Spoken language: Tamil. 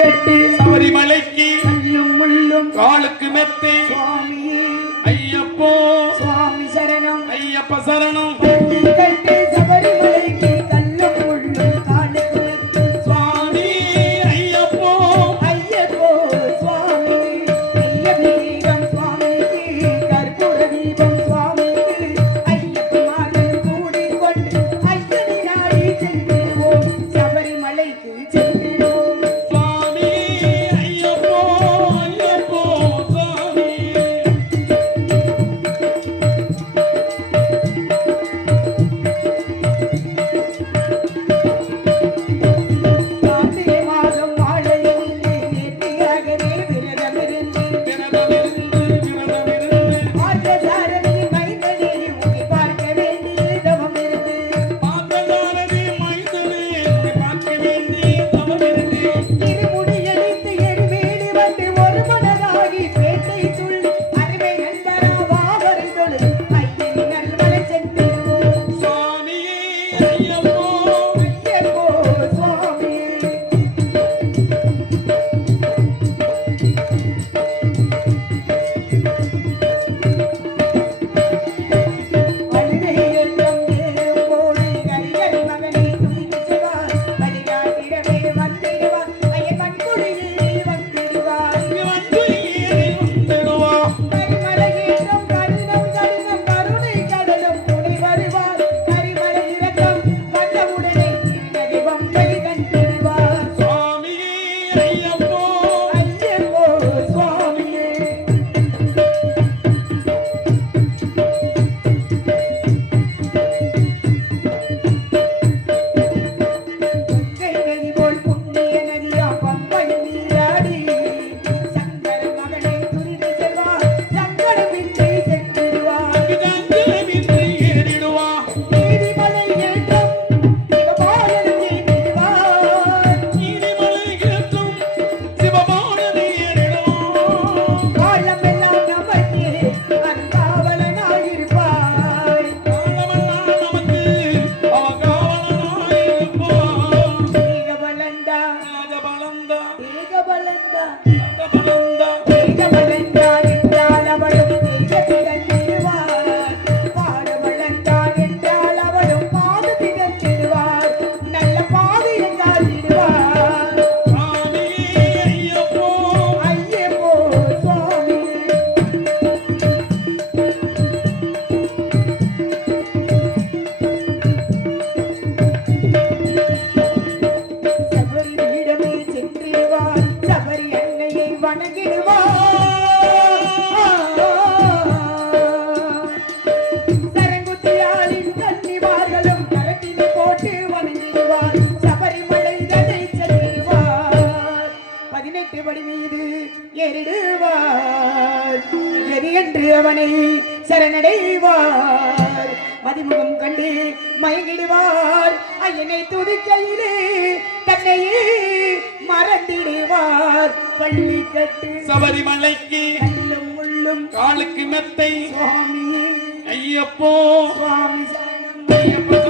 கட்டி சபரிமலைக்கு அல்லும் முள்ளும் காலுக்கு மெத்தே சுவாமியே. ஐயப்போ சுவாமி சரணம். ஐயப்ப சரணம். Yeah. என்று அவனை சரணடைவார். மதிமுகம் கண்டு மயங்கிடுவார். ஐயனை துதிக்கையிலே தன்னையே மறந்திடுவார். பள்ளி கட்டு சபரிமலைக்கு கல்லும் முள்ளும் காலுக்கு மெத்தை சுவாமி ஐயப்போ சுவாமி ஐயப்போ.